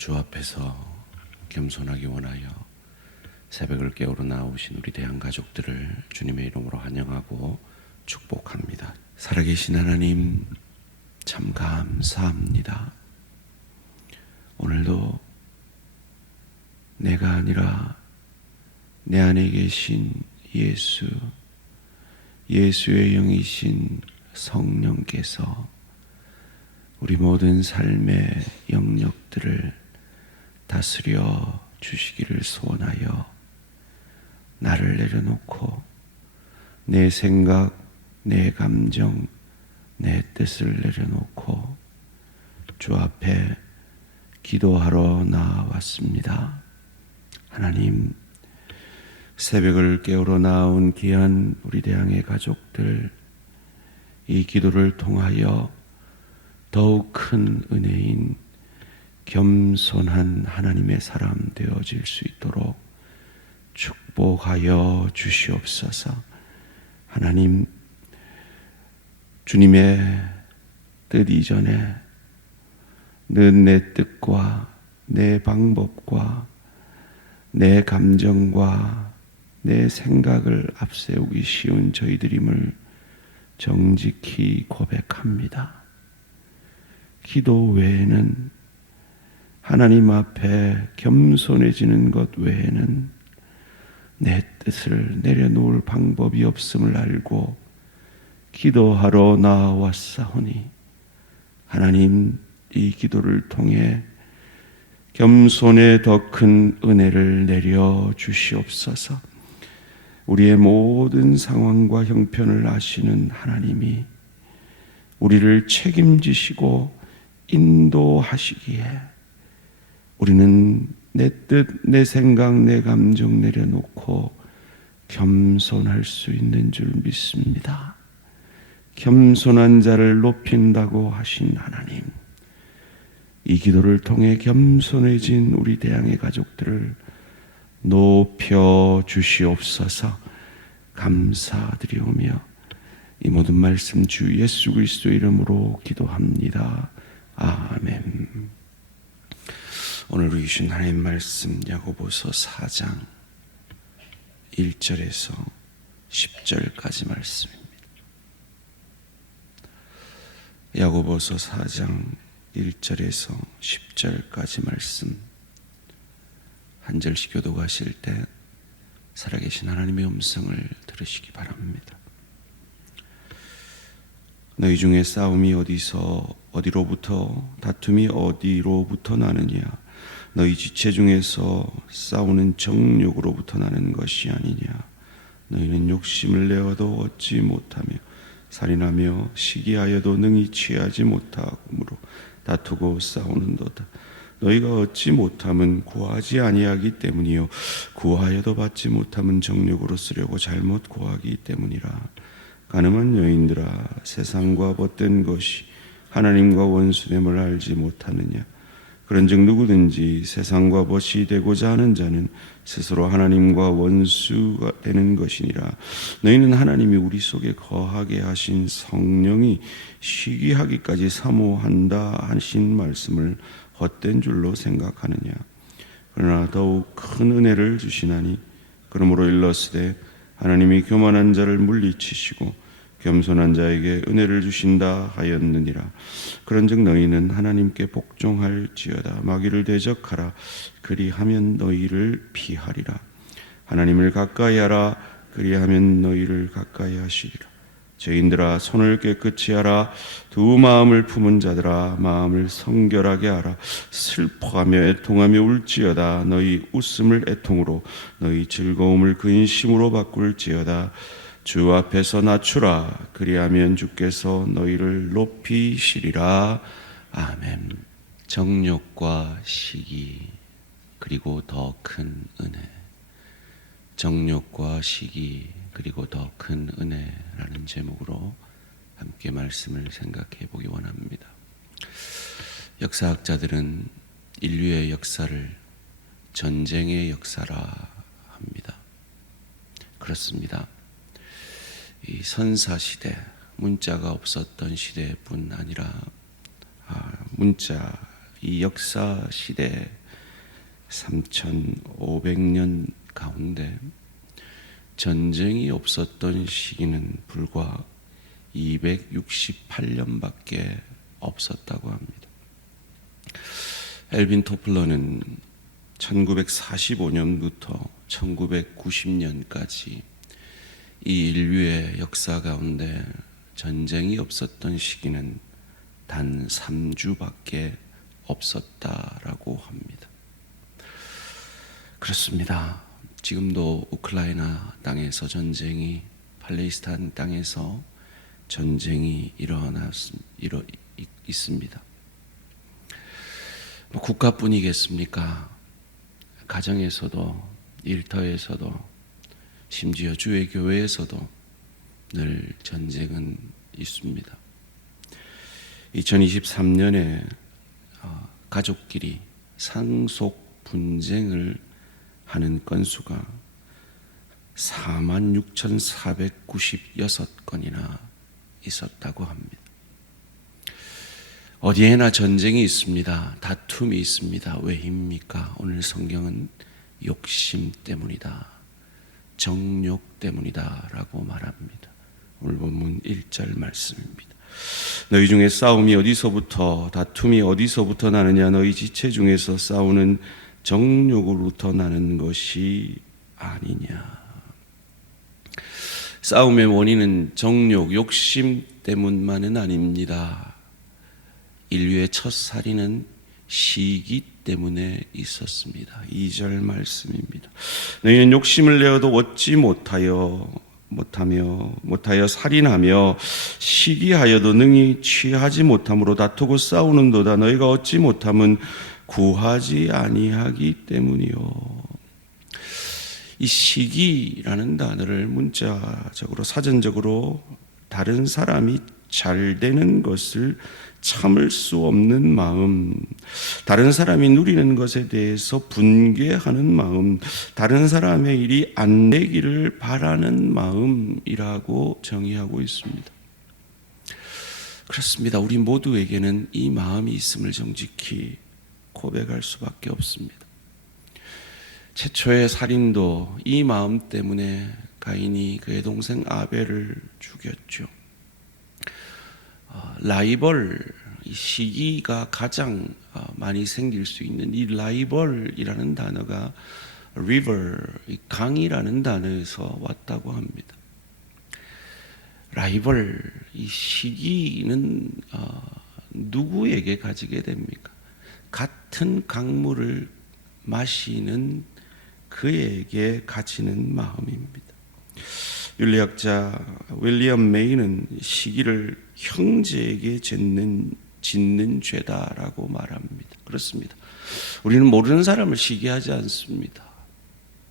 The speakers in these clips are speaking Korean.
주 앞에서 겸손하기 원하여 새벽을 깨우러 나오신 우리 대한 가족들을 주님의 이름으로 환영하고 축복합니다. 살아계신 하나님, 참 감사합니다. 오늘도 내가 아니라 내 안에 계신 예수의 영이신 성령께서 우리 모든 삶의 영역들을 다스려 주시기를 소원하여 나를 내려놓고 내 생각, 내 감정, 내 뜻을 내려놓고 주 앞에 기도하러 나왔습니다. 하나님, 새벽을 깨우러 나온 귀한 우리 대항의 가족들, 이 기도를 통하여 더욱 큰 은혜인 겸손한 하나님의 사람 되어질 수 있도록 축복하여 주시옵소서. 하나님, 주님의 뜻 이전에 내 뜻과 내 방법과 내 감정과 내 생각을 앞세우기 쉬운 저희들임을 정직히 고백합니다. 기도 외에는, 하나님 앞에 겸손해지는 것 외에는 내 뜻을 내려놓을 방법이 없음을 알고 기도하러 나왔사오니, 하나님, 이 기도를 통해 겸손의 더 큰 은혜를 내려 주시옵소서. 우리의 모든 상황과 형편을 아시는 하나님이 우리를 책임지시고 인도하시기에 우리는 내 뜻, 내 생각, 내 감정 내려놓고 겸손할 수 있는 줄 믿습니다. 겸손한 자를 높인다고 하신 하나님, 이 기도를 통해 겸손해진 우리 대항의 가족들을 높여 주시옵소서. 감사드리오며 이 모든 말씀 주 예수 그리스도의 이름으로 기도합니다. 아멘. 오늘 우리 주신 하나님 말씀 야고보서 4장 1절에서 10절까지 말씀입니다. 야고보서 4장 1절에서 10절까지 말씀, 한 절씩 교독하실 때 살아계신 하나님의 음성을 들으시기 바랍니다. 너희 중에 싸움이 어디로부터, 다툼이 어디로부터 나느냐? 너희 지체 중에서 싸우는 정욕으로부터 나는 것이 아니냐? 너희는 욕심을 내어도 얻지 못하며 살인하며 시기하여도 능히 취하지 못하므로 다투고 싸우는도다. 너희가 얻지 못함은 구하지 아니하기 때문이요 구하여도 받지 못함은 정욕으로 쓰려고 잘못 구하기 때문이라. 가늠한 여인들아, 세상과 벗된 것이 하나님과 원수됨을 알지 못하느냐? 그런즉 누구든지 세상과 벗이 되고자 하는 자는 스스로 하나님과 원수가 되는 것이니라. 너희는 하나님이 우리 속에 거하게 하신 성령이 시기하기까지 사모한다 하신 말씀을 헛된 줄로 생각하느냐? 그러나 더욱 큰 은혜를 주시나니, 그러므로 일렀으되 하나님이 교만한 자를 물리치시고 겸손한 자에게 은혜를 주신다 하였느니라. 그런즉 너희는 하나님께 복종할지어다. 마귀를 대적하라. 그리하면 너희를 피하리라. 하나님을 가까이하라. 그리하면 너희를 가까이 하시리라. 죄인들아, 손을 깨끗이 하라. 두 마음을 품은 자들아, 마음을 성결하게 하라. 슬퍼하며 애통하며 울지어다. 너희 웃음을 애통으로, 너희 즐거움을 근심으로 바꿀지어다. 주 앞에서 낮추라. 그리하면 주께서 너희를 높이시리라. 아멘. 정욕과 시기, 그리고 더 큰 은혜. 정욕과 시기, 그리고 더 큰 은혜라는 제목으로 함께 말씀을 생각해 보기 원합니다. 역사학자들은 인류의 역사를 전쟁의 역사라 합니다. 그렇습니다. 이 선사시대, 문자가 없었던 시대뿐 아니라 문자 이 역사 시대 3500년 가운데 전쟁이 없었던 시기는 불과 268년밖에 없었다고 합니다. 엘빈 토플러는 1945년부터 1990년까지 이 인류의 역사 가운데 전쟁이 없었던 시기는 단 3주밖에 없었다라고 합니다. 그렇습니다. 지금도 우크라이나 땅에서 전쟁이, 팔레스타인 땅에서 전쟁이 있습니다. 국가뿐이겠습니까? 가정에서도, 일터에서도, 심지어 주의 교회에서도 늘 전쟁은 있습니다. 2023년에 가족끼리 상속 분쟁을 하는 건수가 46,496건이나 있었다고 합니다. 어디에나 전쟁이 있습니다. 다툼이 있습니다. 왜입니까? 오늘 성경은 욕심 때문이다, 정욕 때문이다 라고 말합니다. 오늘 본문 1절 말씀입니다. 너희 중에 싸움이 어디서부터, 다툼이 어디서부터 나느냐? 너희 지체 중에서 싸우는 정욕으로부터 나는 것이 아니냐. 싸움의 원인은 정욕, 욕심 때문만은 아닙니다. 인류의 첫 살인은 시기 때문에 있었습니다. 2절 말씀입니다. 너희는 욕심을 내어도 얻지 못하여 살인하며 시기하여도 능히 취하지 못함으로 다투고 싸우는도다. 너희가 얻지 못함은 구하지 아니하기 때문이요. 이 시기라는 단어를 문자적으로, 사전적으로 다른 사람이 잘 되는 것을 참을 수 없는 마음, 다른 사람이 누리는 것에 대해서 분개하는 마음, 다른 사람의 일이 안 되기를 바라는 마음이라고 정의하고 있습니다. 그렇습니다. 우리 모두에게는 이 마음이 있음을 정직히 고백할 수밖에 없습니다. 최초의 살인도 이 마음 때문에 가인이 그의 동생 아벨을 죽였죠. 라이벌, 이 시기가 가장 많이 생길 수 있는 이 라이벌이라는 단어가 river, 강이라는 단어에서 왔다고 합니다. 라이벌, 이 시기는 누구에게 가지게 됩니까? 같은 강물을 마시는 그에게 가지는 마음입니다. 윤리학자 윌리엄 메이는 시기를 형제에게 짓는 죄다라고 말합니다. 그렇습니다. 우리는 모르는 사람을 시기하지 않습니다.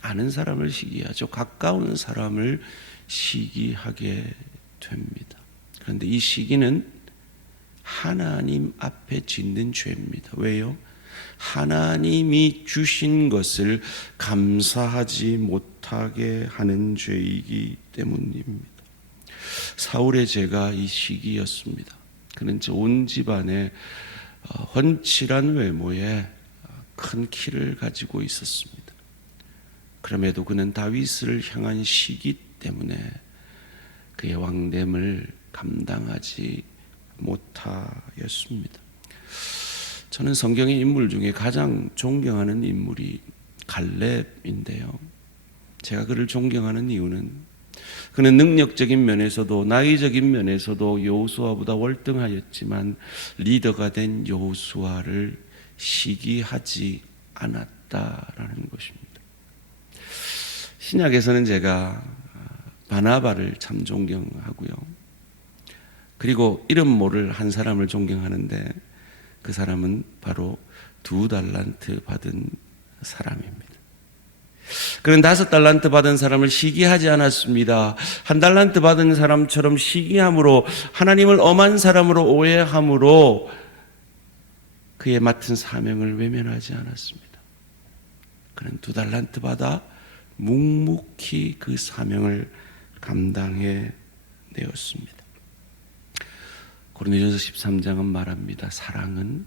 아는 사람을 시기하죠. 가까운 사람을 시기하게 됩니다. 그런데 이 시기는 하나님 앞에 짓는 죄입니다. 왜요? 하나님이 주신 것을 감사하지 못하게 하는 죄이기 때문입니다. 사울의 죄가 이 시기였습니다. 그는 온 집안에 훤칠한 외모에 큰 키를 가지고 있었습니다. 그럼에도 그는 다윗을 향한 시기 때문에 그의 왕됨을 감당하지 못하였습니다. 저는 성경의 인물 중에 가장 존경하는 인물이 갈렙인데요. 제가 그를 존경하는 이유는 그는 능력적인 면에서도 나이적인 면에서도 여호수아보다 월등하였지만 리더가 된 여호수아를 시기하지 않았다라는 것입니다. 신약에서는 제가 바나바를 참 존경하고요. 그리고 이름 모를 한 사람을 존경하는데 그 사람은 바로 2달란트 받은 사람입니다. 그는 5달란트 받은 사람을 시기하지 않았습니다. 1달란트 받은 사람처럼 시기함으로 하나님을 엄한 사람으로 오해함으로 그의 맡은 사명을 외면하지 않았습니다. 그는 2달란트 받아 묵묵히 그 사명을 감당해 내었습니다. 고린도전서 13장은 말합니다. 사랑은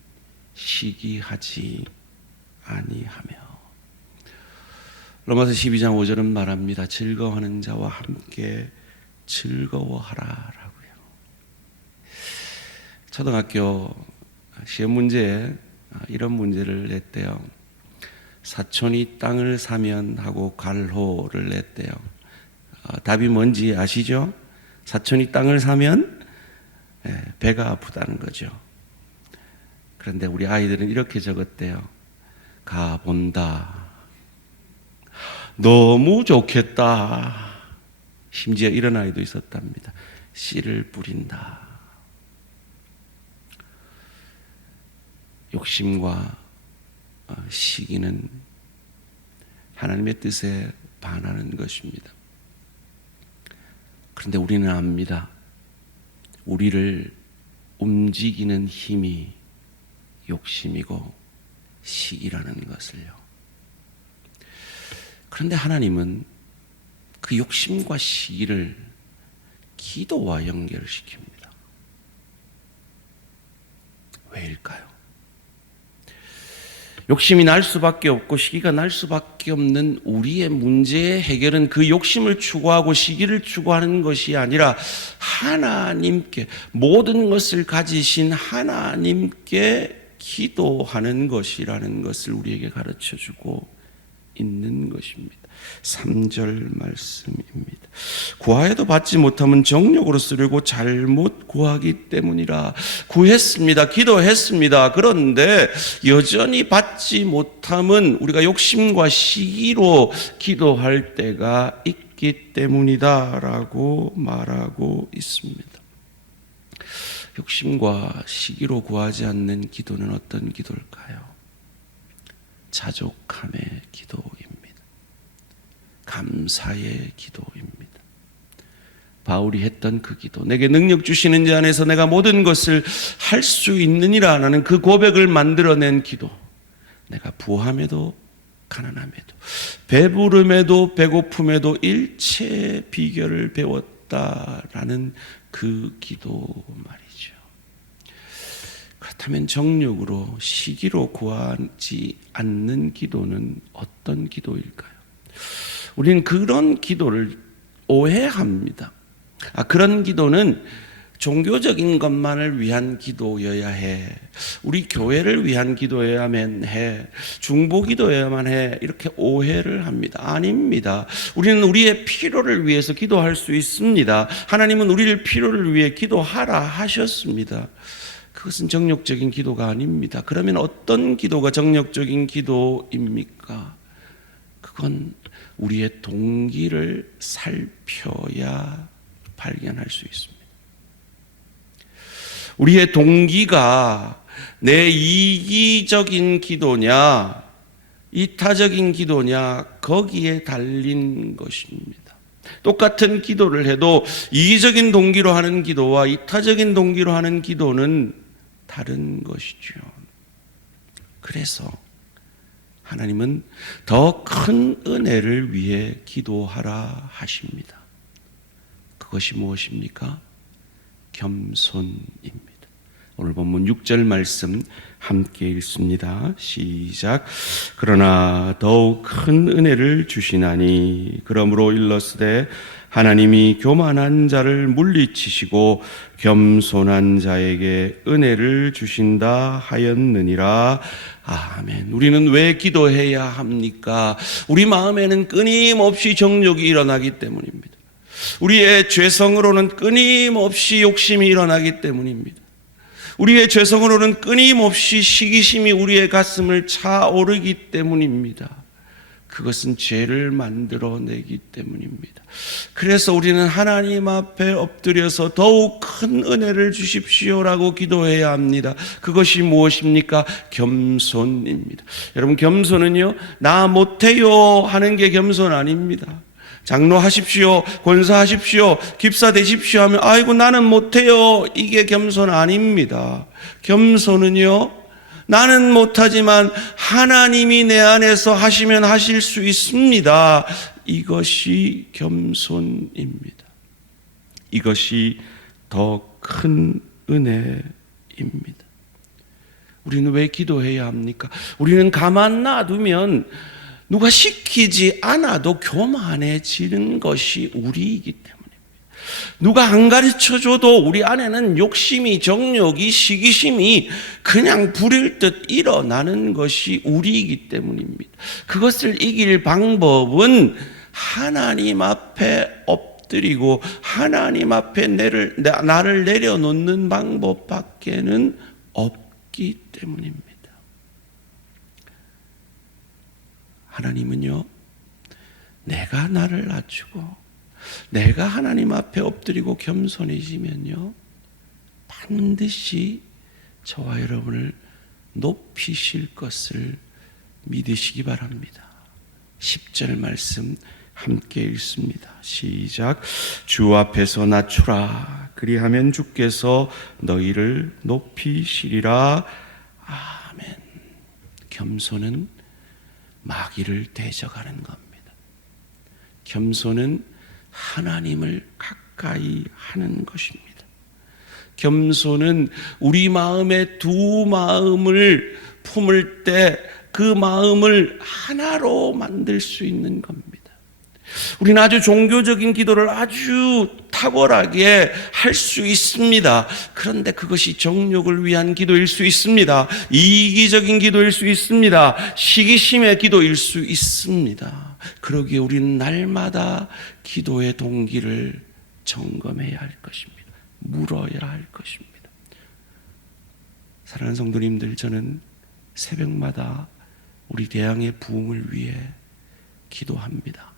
시기하지 아니하며. 로마서 12장 5절은 말합니다. 즐거워하는 자와 함께 즐거워하라라고요. 초등학교 시험 문제에 이런 문제를 냈대요. 사촌이 땅을 사면 하고 갈호를 냈대요. 답이 뭔지 아시죠? 사촌이 땅을 사면 배가 아프다는 거죠. 그런데 우리 아이들은 이렇게 적었대요. 가본다. 너무 좋겠다. 심지어 이런 아이도 있었답니다. 씨를 뿌린다. 욕심과 시기는 하나님의 뜻에 반하는 것입니다. 그런데 우리는 압니다. 우리를 움직이는 힘이 욕심이고 시기라는 것을요. 그런데 하나님은 그 욕심과 시기를 기도와 연결시킵니다. 왜일까요? 욕심이 날 수밖에 없고 시기가 날 수밖에 없는 우리의 문제의 해결은 그 욕심을 추구하고 시기를 추구하는 것이 아니라 하나님께, 모든 것을 가지신 하나님께 기도하는 것이라는 것을 우리에게 가르쳐주고 있는 것입니다. 3절 말씀입니다. 구하여도 받지 못하면 정욕으로 쓰려고 잘못 구하기 때문이라. 구했습니다. 기도했습니다. 그런데 여전히 받지 못함은 우리가 욕심과 시기로 기도할 때가 있기 때문이다 라고 말하고 있습니다. 욕심과 시기로 구하지 않는 기도는 어떤 기도일까요? 자족함의 기도입니다. 감사의 기도입니다. 바울이 했던 그 기도, 내게 능력 주시는 자 안에서 내가 모든 것을 할 수 있느니라 라는 그 고백을 만들어낸 기도. 내가 부함에도 가난함에도 배부름에도 배고픔에도 일체의 비결을 배웠다라는 그 기도 말이죠. 그렇다면 정욕으로 시기로 구하지 않는 기도는 어떤 기도일까요? 우리는 그런 기도를 오해합니다. 그런 기도는 종교적인 것만을 위한 기도여야 해. 우리 교회를 위한 기도여야만 해. 중보 기도여야만 해. 이렇게 오해를 합니다. 아닙니다. 우리는 우리의 필요를 위해서 기도할 수 있습니다. 하나님은 우리를 필요를 위해 기도하라 하셨습니다. 그것은 정욕적인 기도가 아닙니다. 그러면 어떤 기도가 정욕적인 기도입니까? 그건 우리의 동기를 살펴야 발견할 수 있습니다. 우리의 동기가 내 이기적인 기도냐, 이타적인 기도냐, 거기에 달린 것입니다. 똑같은 기도를 해도 이기적인 동기로 하는 기도와 이타적인 동기로 하는 기도는 다른 것이죠. 그래서 하나님은 더 큰 은혜를 위해 기도하라 하십니다. 그것이 무엇입니까? 겸손입니다. 오늘 본문 6절 말씀 함께 읽습니다. 시작. 그러나 더욱 큰 은혜를 주시나니 그러므로 일러스되 하나님이 교만한 자를 물리치시고 겸손한 자에게 은혜를 주신다 하였느니라. 아멘. 우리는 왜 기도해야 합니까? 우리 마음에는 끊임없이 정욕이 일어나기 때문입니다. 우리의 죄성으로는 끊임없이 욕심이 일어나기 때문입니다. 우리의 죄성으로는 끊임없이 시기심이 우리의 가슴을 차오르기 때문입니다. 그것은 죄를 만들어내기 때문입니다. 그래서 우리는 하나님 앞에 엎드려서 더욱 큰 은혜를 주십시오라고 기도해야 합니다. 그것이 무엇입니까? 겸손입니다. 여러분, 겸손은요, 나 못해요 하는 게 겸손 아닙니다. 장로하십시오, 권사하십시오, 집사 되십시오 하면 아이고 나는 못해요, 이게 겸손 아닙니다. 겸손은요, 나는 못하지만 하나님이 내 안에서 하시면 하실 수 있습니다. 이것이 겸손입니다. 이것이 더 큰 은혜입니다. 우리는 왜 기도해야 합니까? 우리는 가만 놔두면 누가 시키지 않아도 교만해지는 것이 우리이기 때문입니다. 누가 안 가르쳐줘도 우리 안에는 욕심이, 정욕이, 시기심이 그냥 불일 듯 일어나는 것이 우리이기 때문입니다. 그것을 이길 방법은 하나님 앞에 엎드리고 하나님 앞에 나를 내려놓는 방법밖에는 없기 때문입니다. 하나님은요, 내가 나를 낮추고 내가 하나님 앞에 엎드리고 겸손해지면요, 반드시 저와 여러분을 높이실 것을 믿으시기 바랍니다. 10절 말씀 함께 읽습니다. 시작. 주 앞에서 낮추라. 그리하면 주께서 너희를 높이시리라. 아멘. 겸손은 마귀를 대적하는 겁니다. 겸손은 하나님을 가까이 하는 것입니다. 겸손은 우리 마음에 두 마음을 품을 때 그 마음을 하나로 만들 수 있는 겁니다. 우리는 아주 종교적인 기도를 아주 탁월하게 할 수 있습니다. 그런데 그것이 정욕을 위한 기도일 수 있습니다. 이기적인 기도일 수 있습니다. 시기심의 기도일 수 있습니다. 그러기에 우리는 날마다 기도의 동기를 점검해야 할 것입니다. 물어야 할 것입니다. 사랑하는 성도님들, 저는 새벽마다 우리 대양의 부흥을 위해 기도합니다.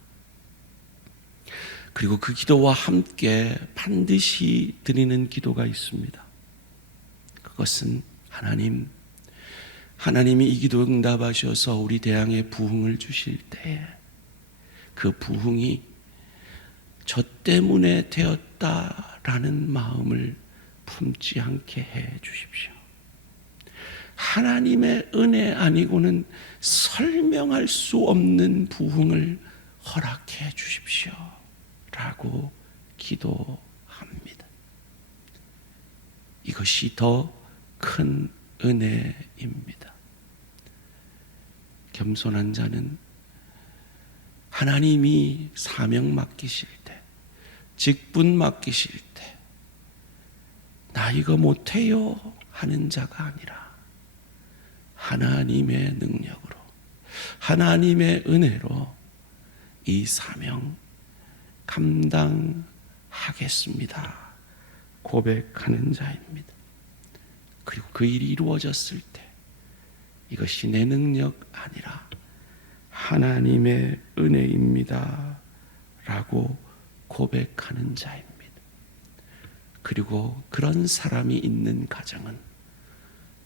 그리고 그 기도와 함께 반드시 드리는 기도가 있습니다. 그것은 하나님이 이 기도 응답하셔서 우리 대양의 부흥을 주실 때에 그 부흥이 저 때문에 되었다라는 마음을 품지 않게 해 주십시오. 하나님의 은혜 아니고는 설명할 수 없는 부흥을 허락해 주십시오 라고 기도합니다. 이것이 더 큰 은혜입니다. 겸손한 자는 하나님이 사명 맡기실 때, 직분 맡기실 때, 나 이거 못해요 하는 자가 아니라 하나님의 능력으로, 하나님의 은혜로 이 사명 감당하겠습니다 고백하는 자입니다. 그리고 그 일이 이루어졌을 때 이것이 내 능력 아니라 하나님의 은혜입니다 라고 고백하는 자입니다. 그리고 그런 사람이 있는 가정은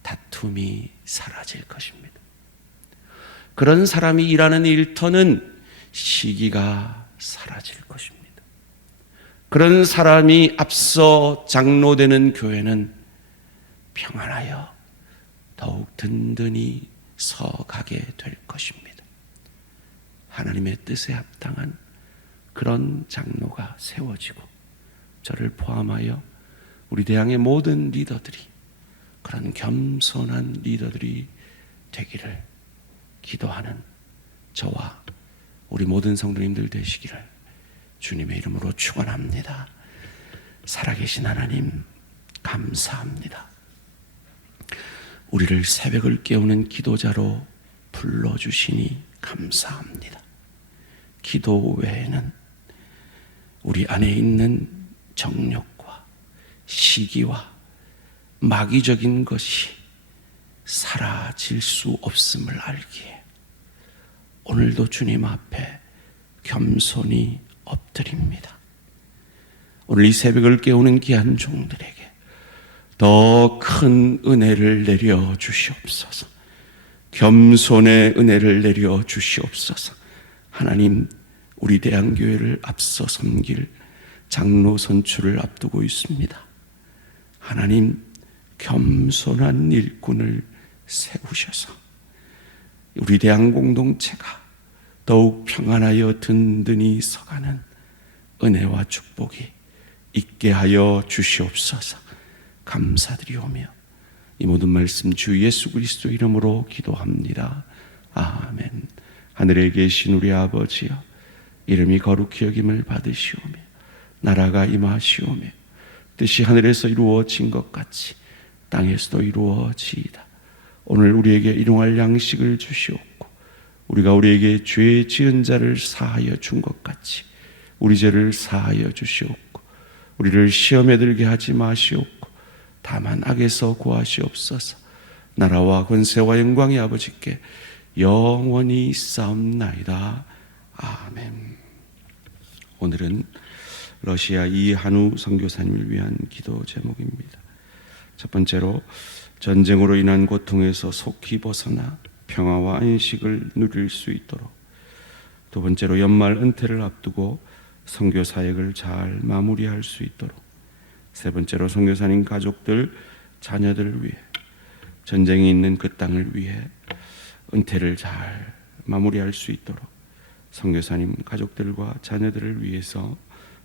다툼이 사라질 것입니다. 그런 사람이 일하는 일터는 시기가 사라질 것입니다. 그런 사람이 앞서 장로되는 교회는 평안하여 더욱 든든히 서가게 될 것입니다. 하나님의 뜻에 합당한 그런 장로가 세워지고 저를 포함하여 우리 대양의 모든 리더들이 그런 겸손한 리더들이 되기를 기도하는 저와 우리 모든 성도님들 되시기를 주님의 이름으로 축원합니다. 살아계신 하나님 감사합니다. 우리를 새벽을 깨우는 기도자로 불러주시니 감사합니다. 기도 외에는 우리 안에 있는 정욕과 시기와 마귀적인 것이 사라질 수 없음을 알기에 오늘도 주님 앞에 겸손히 엎드립니다. 오늘 이 새벽을 깨우는 귀한 종들에게 더 큰 은혜를 내려 주시옵소서. 겸손의 은혜를 내려 주시옵소서. 하나님, 우리 대한교회를 앞서 섬길 장로 선출을 앞두고 있습니다. 하나님, 겸손한 일꾼을 세우셔서 우리 대한 공동체가 더욱 평안하여 든든히 서가는 은혜와 축복이 있게 하여 주시옵소서. 감사드리오며 이 모든 말씀 주 예수 그리스도 이름으로 기도합니다. 아멘. 하늘에 계신 우리 아버지여, 이름이 거룩히 여김을 받으시오며 나라가 임하시오며 뜻이 하늘에서 이루어진 것 같이 땅에서도 이루어지이다. 오늘 우리에게 일용할 양식을 주시옵고 우리가 우리에게 죄 지은 자를 사하여 준 것 같이 우리 죄를 사하여 주시옵고 우리를 시험에 들게 하지 마시옵고 다만 악에서 구하시옵소서. 나라와 권세와 영광이 아버지께 영원히 있사옵나이다. 아멘. 오늘은 러시아 이한우 선교사님을 위한 기도 제목입니다. 첫 번째로 전쟁으로 인한 고통에서 속히 벗어나 평화와 안식을 누릴 수 있도록, 두 번째로 연말 은퇴를 앞두고 선교 사역을 잘 마무리할 수 있도록, 세 번째로 선교사님 가족들, 자녀들을 위해, 전쟁이 있는 그 땅을 위해 은퇴를 잘 마무리할 수 있도록 선교사님 가족들과 자녀들을 위해서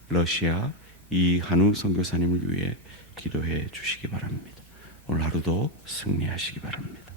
러시아 이한우 선교사님을 위해 기도해 주시기 바랍니다. 오늘 하루도 승리하시기 바랍니다.